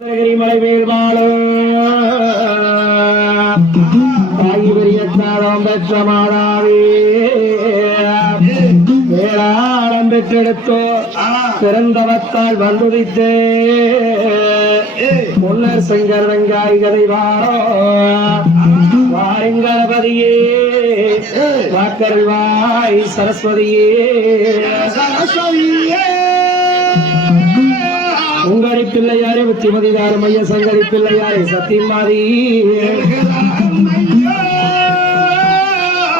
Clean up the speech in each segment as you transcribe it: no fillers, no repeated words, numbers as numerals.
மலை மேல் வாழும் தாய் பெரியத்தாரம் பெற்ற மாதாவே வேளாளம் பெற்றெடுத்தோ பிறந்தவத்தால் வந்துதித்தே முன்னர் செங்கர் வெங்காய் கதை வாரோ வாருங்கணபதியே வாக்கருள்வாய் சரஸ்வதியே உங்கடி பிள்ளையாரே உத்திமதிதார மைய சங்கடி பிள்ளையாரே சத்தியமாதி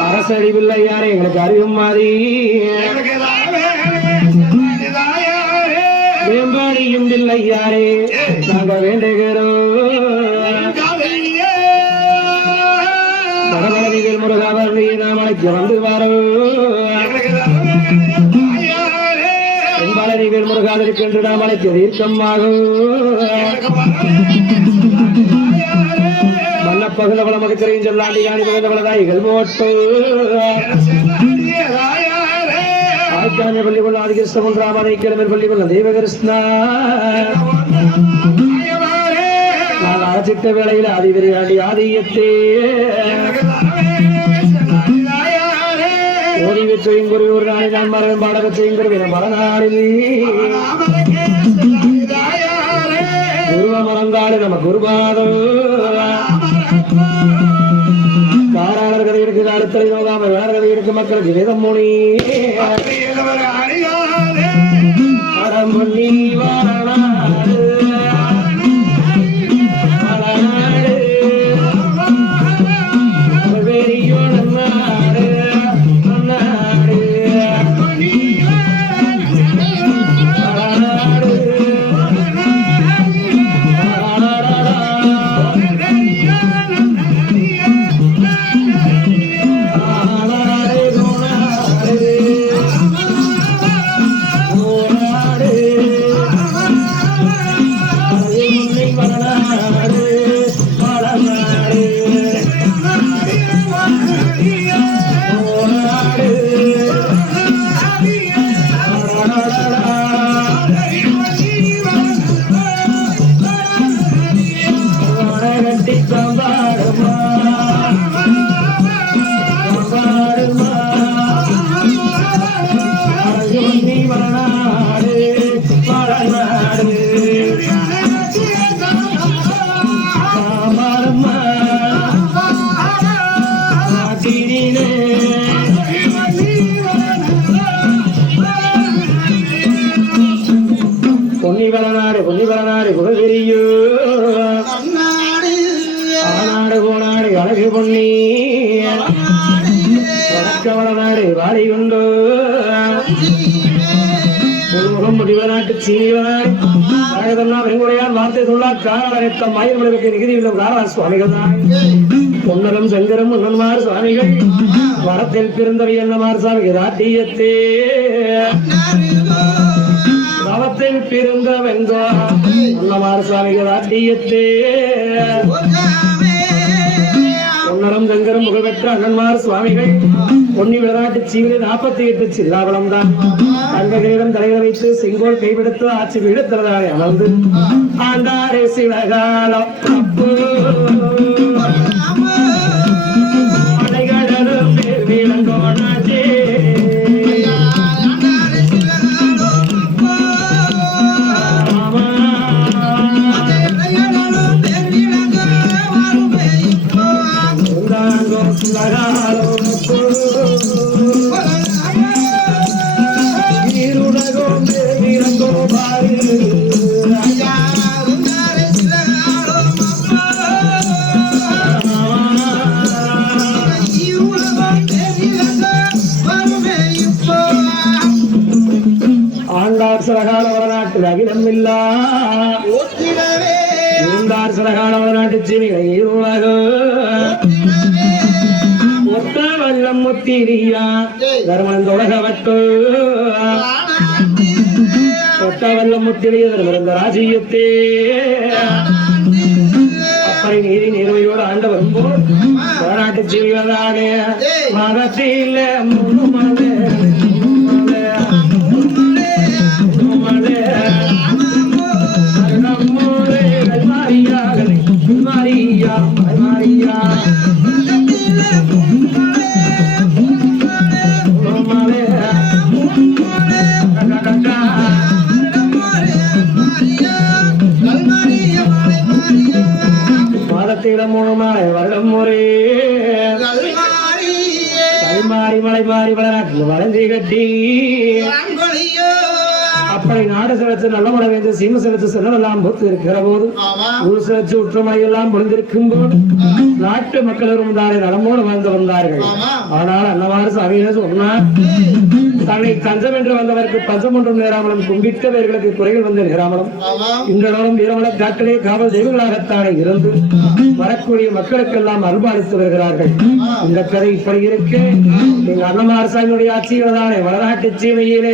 அரசடி பிள்ளையாரே எங்களுக்கு அறிவும் மாறி வேம்பாடியும் பிள்ளையாரே நாங்க வேண்டுகிறோம் மகமதிகள் முருகாவர்ணியை நாமளைக்கு வந்து வரோம் முருகாதற்கென்று நாமலை தீர்க்கமாகும் மன்னப்பகுல வளமகத்திரையும் சொல்லாண்டி காணி பகுந்த வளதாயிகள் போட்டு ஆய்க்கான பள்ளிக்குள்ள ஆதிகிருஷ்ணன் ராமனை கிழமை பள்ளிக்குள்ள தேவகிருஷ்ணா நான் அழைச்சிட்ட வேளையில் ஆதிவிரையாண்டி ஆதியத்தே ஓடிவிற்றையும் குருவி நாளை நான் மரபன் பாடகத்தையும் குருவின மலநாளில் குருவ மறந்தாலே நம்ம குருபாதம் காராளர் கதை இருக்கு காலத்தில் நோகாம வேற கதை இருக்கு மக்களுக்கு வேதம் மொழி மணி வாரணாடு பொன்னிவளநாடு புகழெரியோ ஆனாடு கோனாடு அழகு பொன்னி வடக்கவளநாடு வாழை உண்டோ முழுமுகம் முடிவநாட்டு சீனிவனாடுன்னா வெங்குறையான் வார்த்தை சொல்லா காரணம் மயில்மலுக்கு நிகழ்ச்சியுள்ள காரண சுவாமிகள் தான் பொன்னரும் சங்கரும் முன்னன்மார் சுவாமிகள் வடத்தில் பிறந்தவை என்னமார் சுவாமிகள் ராட்டியத்தே அவத்தில் பிறந்த வெங்கோ அன்னமார் சுவாமிகள் ஆட்டியத்தே பொன்னரம் சங்கரம் புகழ்பெற்ற அண்ணன்மார் சுவாமிகள் பொன்னி விளையாட்டு சீவிரை 48 சில்லாவளம் தான் தங்ககிரீடம் தலைவர் வைத்து செங்கோல் கைவிடுத்து ஆட்சி பீடத்திறதாக அமர்ந்து ஆண்டாரே சிவகாலம் அடைகடலும் விளங்கோனாச்சே சரகால வளநாட்டு அகிலமில்லா சரகால வளநாட்டு சீனிகளை ஒத்த வல்லம் முத்திரியா தர்மன் தொடகவட்டு ஒத்த வல்லம் முத்திரிய தர்மந்த ராஜ்யத்தே அப்பறை நீதி நேர்மையோடு ஆண்டு வரும்போது வளநாட்டு சீனிகளானே மதத்தில் முழுமது நம்முடைய மலைமாரியா மாதத்திடம் 3 மாலை வருடம் ஒரே கல்மாரி மலை மாறி வளநாட்டில் வளர்ந்து கட்டி அப்படி நாடு செலுத்து நல்ல முறை வந்து சீம செலுத்து செல்லலாம் பொத்து இருக்கிற போது ஊர் செலுத்து உற்றுமலை எல்லாம் பொழுந்திருக்கும் போது நாட்டு மக்களும் தானே நலமோடு வாழ்ந்து வந்தார்கள். ஆனால் அன்னவாறு சாமியில சொன்னார், தன்னை தஞ்சம் என்று வந்தவருக்கு பஞ்சம் ஒன்றும் நேராமலும் கும்பிட்டவர்களுக்கு குறைகள் வந்து நேராமலும் இன்றளவும் வீரமல காட்டிலே காவல் தெய்வங்களாகத்தானே இருந்து வரக்கூடிய மக்களுக்கெல்லாம் அருள்பாலித்து வருகிறார்கள். இந்த கதை இப்படி இருக்கு. நீங்க அன்னமார் சாமியுடைய ஆட்சியில் தானே வடநாட்டு சீமையிலே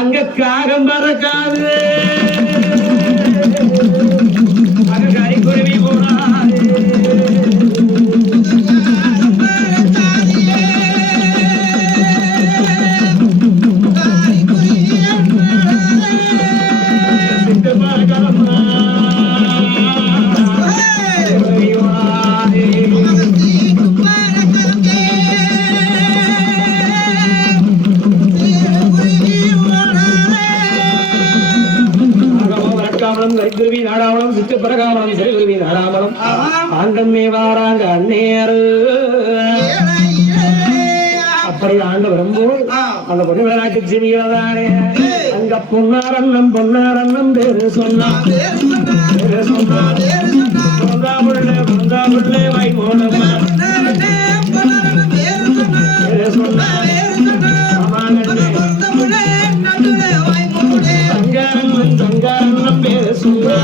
அங்க காகம் பறக்காது அங்க கறிக்குருவி போனாது குருவி நாடாமலம் சிட்டு பரகாமலம் சிறுகுருவி நாடாமலம் ஆண்டமே வாராங்க அந்நேரு அப்படி ஆண்டு வரும்போது அந்த பொண்ணு விளையாட்டு ஜீவிகளதானே அங்க பொன்னாரண்ணம் பொன்னாரண்ணம் பேரு சொன்னா பொந்தாபுள்ளே வைமோனம்மா பேரு சொன்னா சங்காரண்ணம் பேரு சொன்னா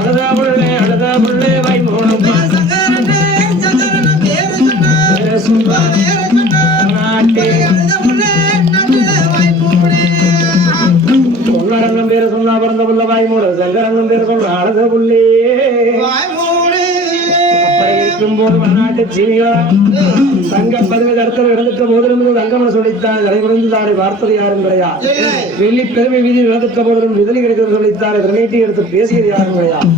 அழுதாபுள்ளே வைமோனம்மா பொன்னாரங்கம் பேரு சொன்னா பிறந்த புள்ள வாய்மூடு சங்கரங்கம் பேரு சொன்னா அழுத புள்ளே இருக்கும்போது வடநாட்டு ஜீவிகளா தங்க பதவி கருத்தில் இறந்துட்ட போதிலும் தங்கமன சொல்லித்தான் தலைமுறைந்து தானே வார்த்தது யாரும் கிடையாது. வெள்ளி பெருமை வீதி இழந்துட்ட போதிலும் விதலி கிடைக்கிறது சொல்லித்தானே திரணைட்டி எடுத்து பேசியது யாரும் கிடையாது.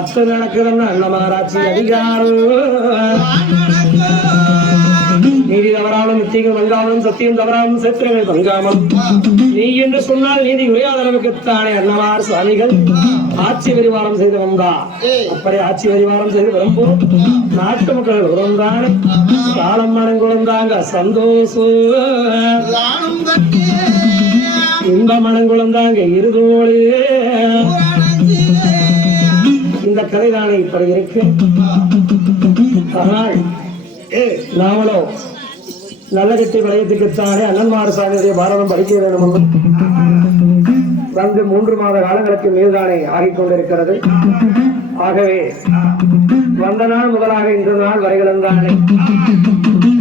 அத்தனை நடக்குதுன்னு அன்னமாராட்சி அதிகாரம் நீதி தவறாமலும் நித்தியங்கள் வங்காமலும் சத்தியம் தவறாமலும் சேத்திரங்கள் பங்காமலும் நீ என்று சொன்னால் நீதி உரையாத அளவுக்குத்தானே அன்னமார் சுவாமிகள் ஆட்சி பரிவாரம் செய்து வந்தார். அப்படி ஆட்சி பரிவாரம் செய்து வரும்போது நாட்டு மக்கள் உறந்தானே காலம் மனம் குழந்தாங்க சந்தோஷம் இன்ப மனம் குழந்தாங்க இருதோடு. இந்த கதை தானே இப்படி இருக்கு. ஆனால் நாமளோ நல்ல கட்டி வளையத்துக்குத்தானே அண்ணன்மார் சாமியுடைய பாரதம் படிக்க வேண்டும் வந்து 3 மாத காலங்களுக்கு மேல்தானே ஆகிக் கொண்டிருக்கிறது. ஆகவே வந்த நாள் முதலாக இன்று நாள் வரைகளும் தானே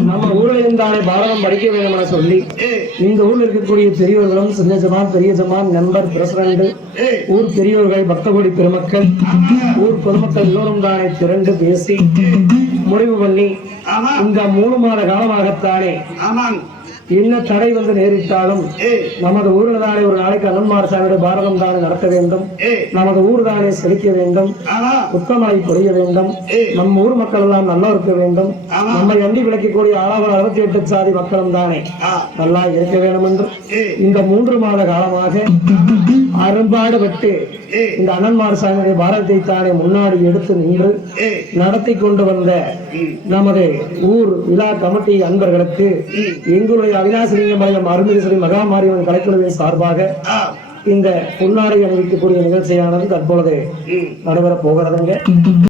நம்ம ஊரில் இருந்தாலே பாரதம் படிக்க வேண்டும் என சொல்லி இந்த ஊரில் இருக்கக்கூடிய பெரியவர்களும் சின்ன ஜமான் பெரிய ஜமான் நண்பர் பிரசிடண்ட் ஊர் பெரியோர்கள் பக்தகோடி பெருமக்கள் ஊர் பொதுமக்கள் எல்லோரும் தானே திரண்டு பேசி முடிவு பண்ணி இந்த 3 மாத காலமாகத்தானே என்ன தடை வந்து நேரிட்டாலும் நமது ஊரில் தானே ஒரு நாளைக்கு அண்ணன்மார் சாமியுடைய பாரதம் தானே நடத்த வேண்டும். நமது ஊர் தானே செழிக்க வேண்டும், புத்தமழை பொழிய வேண்டும், நம் ஊர் மக்கள் எல்லாம் நல்லா இருக்க வேண்டும், நம்மை அண்டி விளக்கக்கூடிய 68 சாதி மக்களும் தானே நல்லா இருக்க வேண்டும் என்று இந்த 3 மாத காலமாக அரும்பாடுபட்டு இந்த அண்ணன்மார் சாமியுடைய பாரதத்தை தானே முன்னாடி எடுத்து நின்று நடத்தி கொண்டு வந்த நமது ஊர் விழா கமிட்டி அன்பர்களுக்கு எங்களுடைய அவிநாசிலிங்கம் அருள்மிகு மகாமாரியம்மன் கலைக்குழுவின் சார்பாக இந்த பொன்னாடை அணிவிக்கக்கூடிய நிகழ்ச்சியானது தற்பொழுது நடைபெறப் போகிறதுங்க.